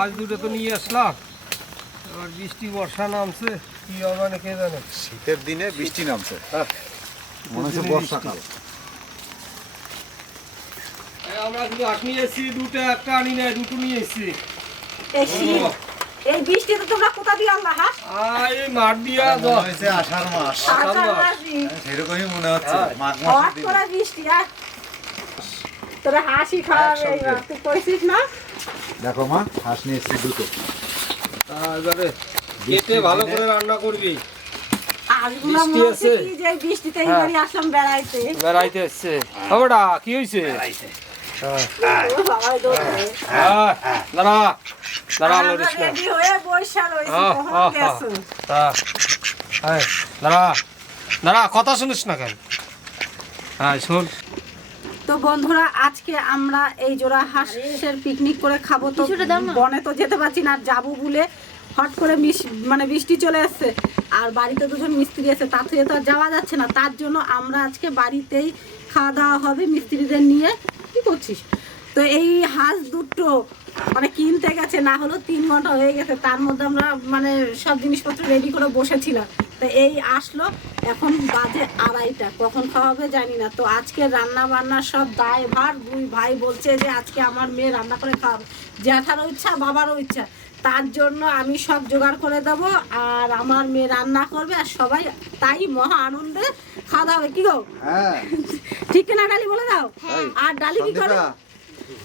আজ দুটো তো নিয়ে আসলাম, এবার বৃষ্টি বর্ষা নামছে, কি হবে না কে জানে। শীতের দিনে বৃষ্টি নামছে, মনে হচ্ছে বর্ষাকাল। আমরা শুধু আট নিয়ে এসেছি, দুটো একটা আনি নাই, দুটো নিয়ে এসেছি। এই বৃষ্টিতে তোমরা কোথা দিয়ে আনলা? এই মাঠ দিয়া হয়েছে আষাঢ় মাস, সেরকমই মনে হচ্ছে মাঘ হট মাসের করে দিনে। বৃষ্টি। তোরা হাসি খাওয়াবে এবার, তুই কইছিস না? দেখো মা, হাঁস নিয়ে এসেছি দুটো। এবারে কেটে ভালো করে রান্না করবি। আজগুলো বৃষ্টি মনে হচ্ছে আছে? কি যে বৃষ্টিতে এইবারই আসলাম বেড়াইতে। বেড়াইতে এসছে বাবাটা, কি হয়েছে? ও বাবাই দৌড়ে। দাঁড়া দাঁড়া, আমরা লড়িস না। রেডি হয়ে বসে রয়েছি, কখন গেছো? দাঁড়া দাঁড়া, কথা শুনিস না কেন? হ্যাঁ শোন। তো বন্ধুরা, আজকে আমরা এই জোড়া হাঁসের পিকনিক করে খাবো। তো বনে তো যেতে পারছি না, যাবো বলে হট করে মানে বৃষ্টি চলে এসছে, আর বাড়িতে দুজন মিস্ত্রি আছে, তার থেকে তো আর যাওয়া যাচ্ছে না। তার জন্য আমরা আজকে বাড়িতেই খাওয়া দাওয়া হবে মিস্ত্রিদের নিয়ে। কি করছিস? তো এই হাঁস দুটো মানে কিনতে গেছে, না হলো 3 ঘন্টা হয়ে গেছে, তার মধ্যে আমরা মানে সব জিনিসপত্র রেডি করে বসেছিলাম। তো এই আসলো, এখন বাজে 2:30, কখন খাওয়া হবে জানি না। তো আজকে রান্না বান্না সব দায় ভার দুই ভাই বলছে যে আজকে আমার মেয়ে রান্না করে খাওয়াবে, জ্যাঠারও ইচ্ছা বাবারও ইচ্ছা, তার জন্য আমি সব জোগাড় করে দেব, আর আমার মেয়ে রান্না করবে, আর সবাই তাই মহা আনন্দে খাওয়া দাওয়া হবে। কি গো, হ্যাঁ ঠিক না? ডালি বলে দাও। আর ডালি কি করে? সন্দীপা,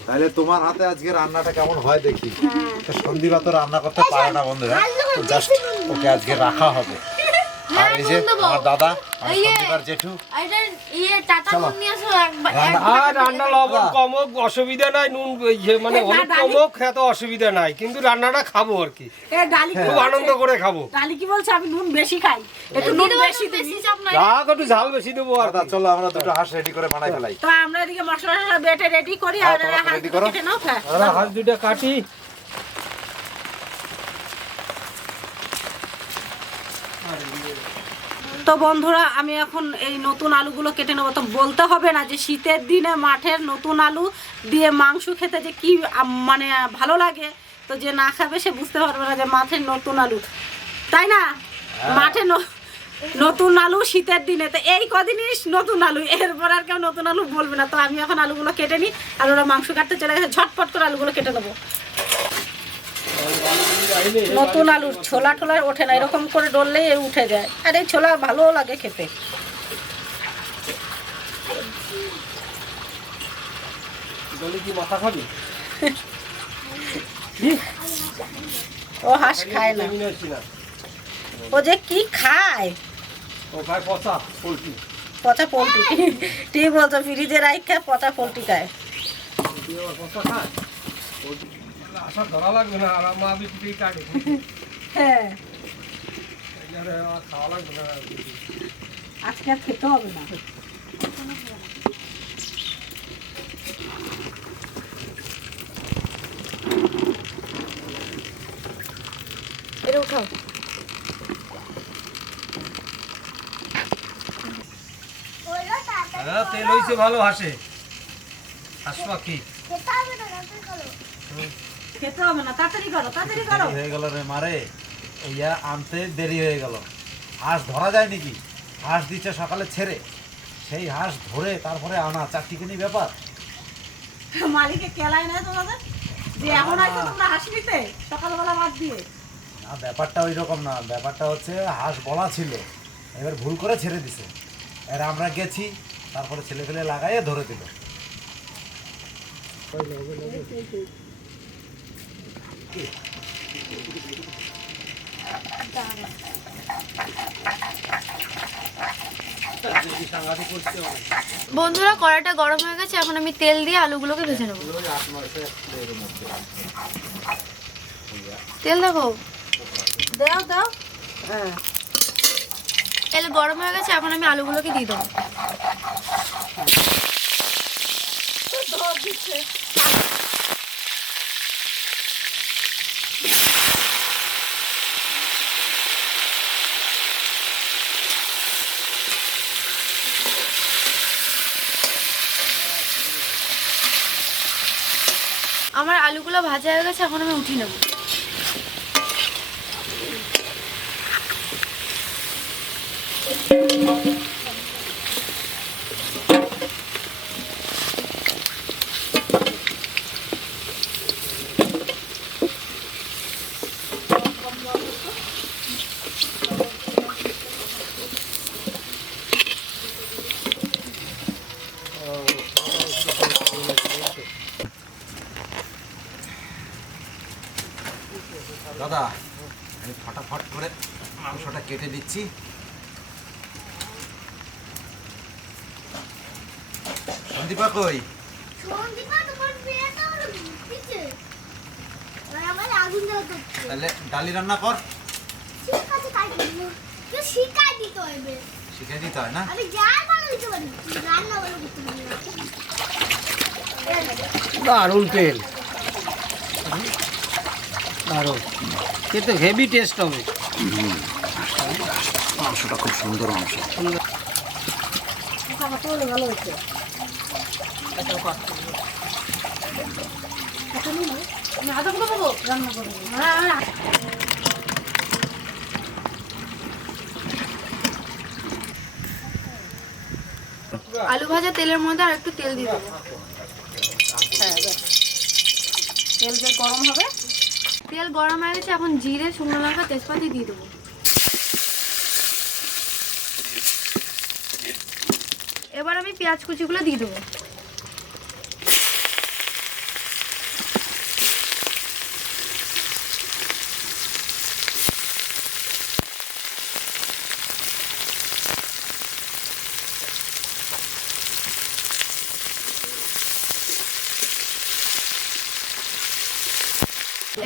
তাহলে তোমার হাতে আজকে রান্নাটা কেমন হয় দেখি। হ্যাঁ। তো সন্দীপা তো রান্না করতে পারে না বন্ধুরা, জাস্ট ওকে আজকে রাখা হবে। আর এই যে আমার দাদা, আমার সন্দীপার জেঠু, চলো আর রান্না লবণ কমক অসুবিধা নাই, নুন মানে হলুদ কমক এত অসুবিধা নাই, কিন্তু রান্নাটা খাবো আর কি, এ ডালি কি খুব আনন্দ করে খাবো। ডালি কি বলছে? আমি নুন বেশি খাই, একটু নুন বেশি দিবি। রাখ, একটু ঝাল বেশি দেবো আর দাদা কি। চলো আমরা দুটো হাঁস রেডি করে বানাই ফেলাই। তো আমরা এদিকে মশলা বেটে রেডি করি, আর তোমরা হাঁস ready করো। কেটে নাও। হ্যাঁ, হাঁস দুটা কাটি। তো বন্ধুরা, আমি এখন এই নতুন আলুগুলো কেটে নেবো। তো বলতে হবে না যে শীতের দিনে মাঠের নতুন আলু দিয়ে মাংস খেতে যে কি মানে ভালো লাগে, তো যে না খাবে সে বুঝতে পারবে না যে মাঠের নতুন আলু, তাই না? মাঠে নতুন আলু শীতের দিনে, তো এই কদিনই নতুন আলু, এরপর আর কেউ নতুন আলু বলবে না। তো আমি এখন আলুগুলো কেটে নিই, আর ওরা মাংস কাটতে চলে গেছে, ঝটপট করে আলুগুলো কেটে নেবো। নতুন আলুর ছোলা টোলা ওঠে না, এরকম করে ডললেই উঠে যায়, আর এই ছোলা ভালো লাগে খেতে। কি মাথা খাবি? ও হাঁস খায় না, ও যে কি খায়, ও খায় পচা পোলট্রি। পচা পোলট্রি। ঠিক বলছো, ফ্রিজে রাইখ খায়, পচা পোলট্রি খায়। পচা খায় আশা ধরা লাগবে না, আর মা বিক্রি কাটে। হ্যাঁ, খাওয়া লাগবে না, আজকে আর খেতে হবে না। এটা উঠাও। তেল হয়েছে ভালো হাসে, হাঁস পাখি। খেতে হবে না, তাড়াতাড়ি করো, তাড়াতাড়ি করো। হয়ে গেল রে মারে, ইয়া আনতে দেরি হয়ে গেল। হাঁস ধরা যায় নাকি? হাঁস দিচ্ছে সকালে ছেড়ে, সেই হাঁস ধরে তারপরে আনা চারটিখানি ব্যাপার। মালিকে কেলাই না তোমাদের যে এখন হয়তো তোমরা হাঁস নিতে সকালবেলা বাদ দিয়ে? না, ব্যাপারটা ওই রকম না, ব্যাপারটা হচ্ছে হাঁস বলা ছিল, এবার ভুল করে ছেড়ে দিছে, এর আমরা গেছি, তারপরে ছেলে ফেলে লাগাইয়ে ধরে দিল। বন্ধুরা, কড়াইটা গরম হয়ে গেছে, এখন আমি তেল দিয়ে আলুগুলোকে ভেজে নেব। তেল দেখো, দাও দাও। হ্যাঁ, তেল গরম হয়ে গেছে, এখন আমি আলুগুলোকে দিয়ে দেবো। আমার আলুগুলো ভাজা হয়ে গেছে, এখন আমি উঠিয়ে নেব। দাদা আমি ফটাফট করে মাংসটা কেটে দিচ্ছি। সন্দীপা কই? তাহলে ডালি রান্না কর। শিখাই দিতে হয় না? দারুণ তেল, দারুণ, কিন্তু হেভি টেস্ট হবে। মাংসটা খুব সুন্দর মাংস। ভালো হয়েছে। আদাগুলো পাবো রান্না করবো। আলু ভাজা তেলের মধ্যে আর একটু তেল দিয়ে দেবো। হ্যাঁ, তেল যে গরম হবে। তেল গরম হয়ে গেছে, এখন জিরে, শুকনো লঙ্কা, তেজপাতা দিয়ে দেবো। এবার আমি পেঁয়াজ কুচিগুলো দিয়ে দেবো।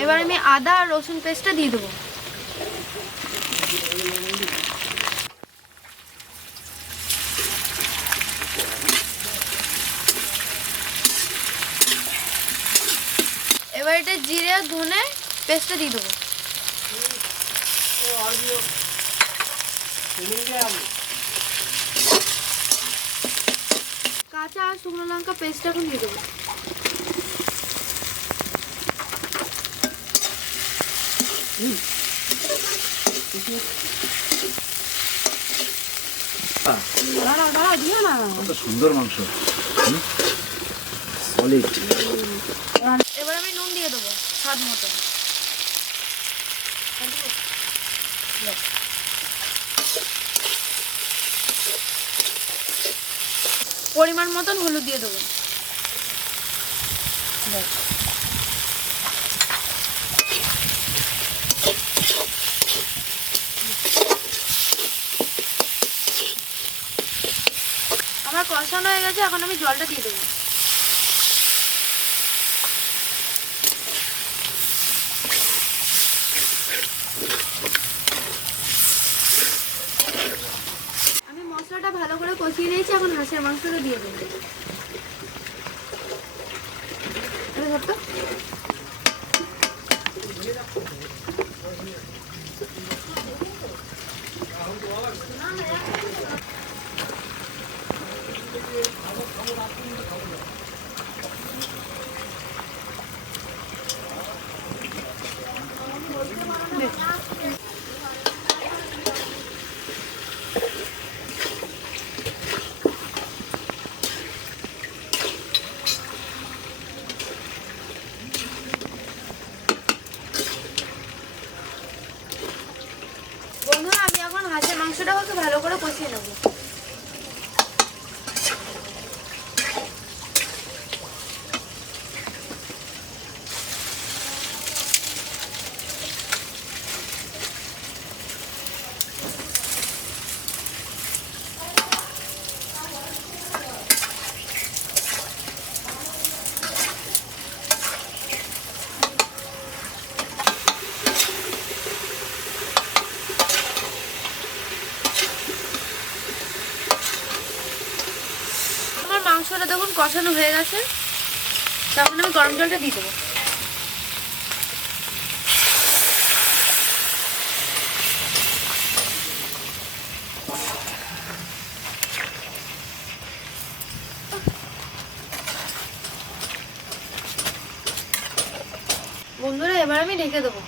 এবার আমি আদা আর রসুন পেস্টটা দিয়ে দেবো। এবার এটা জিরে আর ধনে পেস্টটা দিয়ে দেবো। কাঁচা আর শুকনো লঙ্কা পেস্টটা এখন দিয়ে দেবো। দিও না। কত সুন্দর মাংস, সলিড। এবার আমি নুন দিয়ে দেবো স্বাদ মতো। পরিমাণ মতন হলুদ দিয়ে দেবো। আমার কষানো হয়ে গেছে, এখন আমি জলটা দিয়ে দেবো। আমি মশলাটা ভালো করে কষিয়ে নিয়েছি, এখন হাঁসের মাংসটা দিয়ে দেবো। বন্ধুরা, আমি এখন হাঁসের মাংসটাকে ভালো করে কষিয়ে নেবো। মাংসটা দেখুন কষানো হয়ে গেছে, তখন আমি গরম জলটা দিয়ে দেবো। বন্ধুরা এবার আমি ঢেকে দেবো।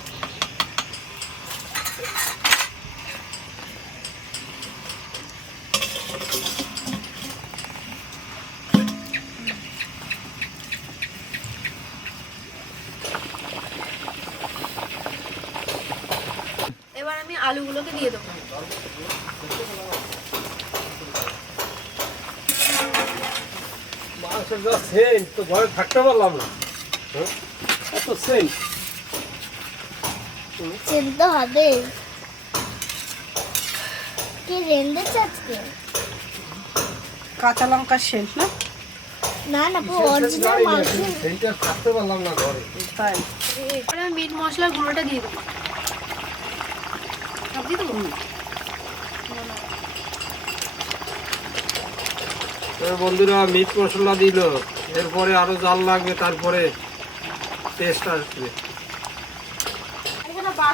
এবার আমি আলুগুলোকে দিয়ে দেবো। মাংসের যা সেন্ট তো ঘরে থাকতে পারলাম না, হ্যাঁ? এত সেন্ট। চিনতে হবে কি রেঁধেছে আজকে? কাঁচা লঙ্কার সেন্ট না? না না অরিজিনাল মাংস। সেন্টটা থাকতে পারলাম না ঘরে। তাই এবার আমি মিট মশলার গুঁড়োটা দিয়ে দেবো। সব দিয়ে দেবো? বন্ধুরা মিট মশলা দিল, এরপরে আরো জাল লাগবে, তারপরে টেস্ট আসবে।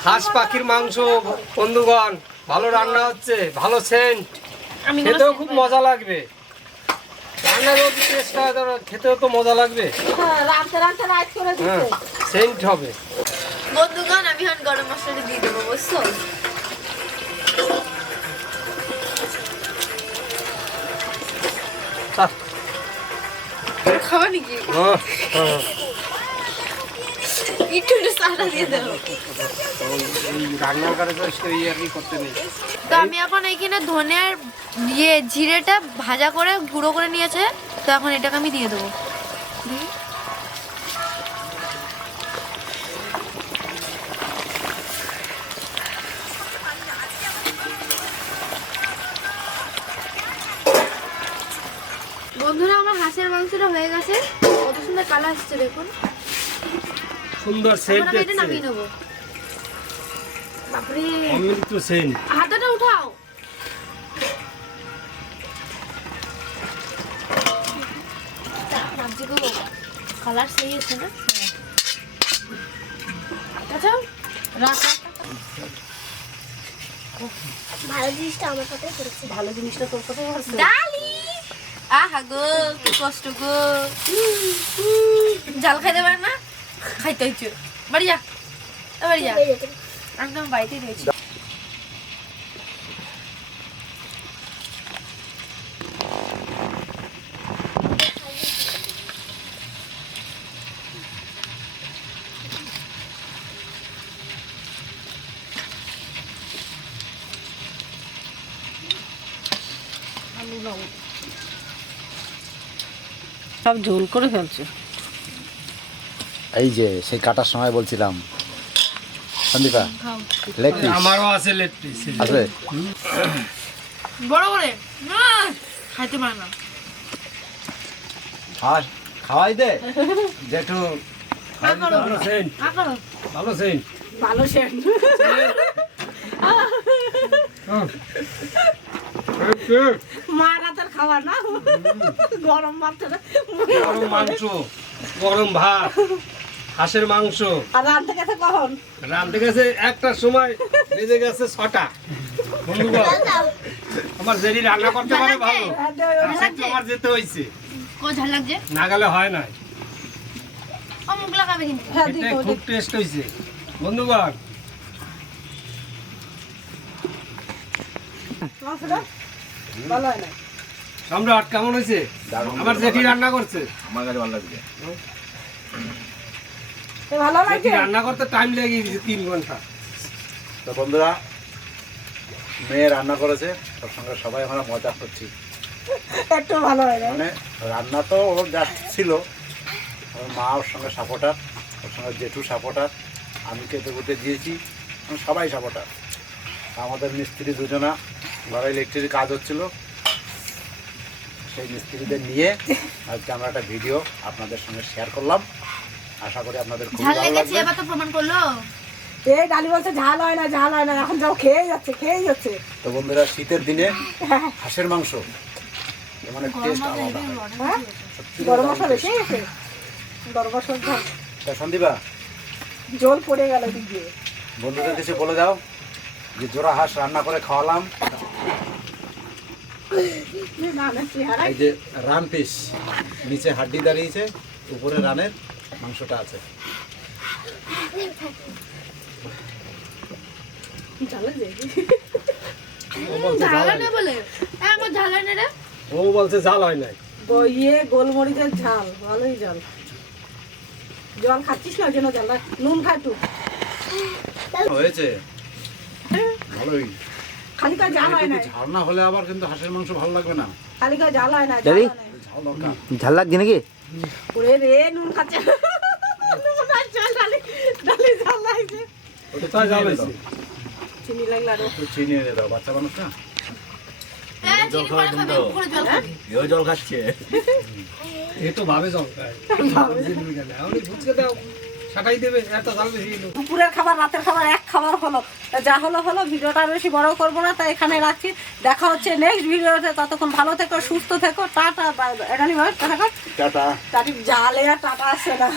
হাঁস পাখির মাংস বন্ধুগণ, ভালো রান্না হচ্ছে, ভালো সেন্ট, আমি খেতেও খুব মজা লাগবে। রান্না যদি টেস্ট হয় তাহলে খেতেও তো মজা লাগবে। হ্যাঁ, রাতে রাতে রাইট করে হ্যাঁ, দিতে। সেন্ট হবে। বন্ধুগণ আমি এখন গরম মশলাটা দিয়ে দেবো, বুঝছো? খাওয়া নাকি হ্যাঁ, হ্যাঁ। একটু সাদা দিয়ে দেবো। এই রান্নার কারে তো এই আর কি করতে নেই। তো আমি এখন এইখানে ধনের জিরেটা ভাজা করে গুঁড়ো করে নিয়েছে, তো এখন এটাকে আমি দিয়ে দেবো। বন্ধুরা আমার হাঁসের মাংসটা হয়ে গেছে, কত সুন্দর কালার আসছে দেখুন। সুন্দর সেন্ট এখন আমি এটা দিচ্ছে, নামিয়ে নেবো। বাপরে, অমৃত সেন্ট। হাতাটা উঠাও। কালার সেই আছে না? আচ্ছা রাখ। ভালো জিনিসটা আমার সাথে করেছে। ভালো জিনিসটা তোর সাথে আছে। ডালি আহা গো কি কষ্ট গো। জাল খাইতে পারে না, খাইতে হইছে। বাড়ি যা, বাড়ি যা, একদম বাড়িতেই রয়েছে। সব ঝোল করে ফেলছে। এই যে সেই কাটার সময় বলছিলাম সন্দীপা, লেগ পিস আমারও আছে লেগ পিস। আসবে? বড় করে না খাইতে পারে না। খাওয়াই দে জেঠু। ভালো সেন্ট, ভালো সেন্ট। ভালো সেন্ট। মার হাতের খাবার না, গরম ভাতের গরম মাংস, গরম ভাত, হাঁসের মাংস। আর রান্না গেছে কখন? রাঁধতে গেছে 1টার সময়, বেজে গেছে 6টা। বন্ধুগণ, আমার যেটি রান্না করতে পারে ভালো, সেটি আমার যেতে হয়েছে, কো ঝাল লাগছে, না গেলে হয় না। ও মুখ লাগাবে কিন্তু। হ্যাঁ, এটাই দিতে খুব টেস্ট হয়েছে বন্ধুগণ। ভালো হয় না। সম্রাট কেমন হয়েছে? আমার জেঠি রান্না করছে। আমার কাছে ভালো লাগছে। ভালো জেঠি লাগছে। রান্না করতে টাইম লেগে গেছে 3 ঘন্টা। তো বন্ধুরা, মেয়ে রান্না করেছে, তার সঙ্গে সবাই আমরা মজা করছি। একটু ভালো হয় না। মানে রান্না তো ওর যা ছিল, ওর মা ওর সঙ্গে সাপোর্টার, ওর সঙ্গে জেঠু সাপোর্টার, আমি কেটে কুটে দিয়েছি, সবাই সাপোর্টার। আমাদের মিস্ত্রি দুজনা ঘরে ইলেকট্রিক কাজ হচ্ছিল, সেই মিস্ত্রিদের নিয়ে আজকে আমরা একটা ভিডিও আপনাদের সঙ্গে শেয়ার করলাম। আশা করি আপনাদের খুব ঝাল ভালো লেগেছে, লাগবে। এবার তো প্রমাণ করলো। এই ডালি বলছে ঝাল হয় না, ঝাল হয় না, এখন যাও খেয়ে যাচ্ছে। তো বন্ধুরা, শীতের দিনে হাঁসের মাংস মানে টেস্ট আলাদা। হ্যাঁ, সত্যি গরম দারুণ মশলা taste। বেশি গেছে, গরম মশলা ঝাল। তা সন্দীপা, জল পড়ে গেল দিক দিয়ে। বন্ধুদের কিছু বলে দাও যে জোড়া হাঁস রান্না করে খাওয়ালাম। না না চেহারা এই যে রান পিস, নিচে হাড্ডি দাঁড়িয়েছে, উপরে রানের মাংসটা আছে। ও বলছে ঝাল হয় না। বলে আমার ঝাল হয় না রে। ও বলছে ঝাল হয় নাই। ইয়ে গোলমরিচের ঝাল, ভালোই ঝাল। জল খাচ্ছিস না ওই জন্য ঝাল, নুন খাটু। হয়েছে ভালোই। খালি কা ঝাল হয় না, ঝাল না হলে আবার কিন্তু হাঁসের মাংস ভালো লাগবে না। খালি কা ঝাল হয় না। দাদি? ঝাল দরকার। ঝাল লাগছে নাকি? ওরে রে নুন খাচ্ছে। নুন আর ঝাল, ডালি ঝাল লাগছে। কোথায় ঝাল হয়েছে? চিনি লাগলো আরো। একটু চিনি এনে দাও, বাচ্চা মানুষ না। চিনি পরে খাবে, উপরে জল খাবে। এও জল খাচ্ছে। এ তো ভাবে জল খায়। আমি বুঝকে দাও, সাটাই দেবে, এত ঝাল বেশি এলো। দুপুরের খাবার রাতের খাবার এক খাবার হলো, যা হলো হলো। ভিডিওটা আর বেশি বড় করবো না, তাই এখানে রাখছি। দেখা হচ্ছে নেক্সট ভিডিওতে। ততক্ষণ ভালো থেকো, সুস্থ থেকো। টাটা। এখানে টাটা। টাটা। টাটি জালে আর টাটা আসছে না।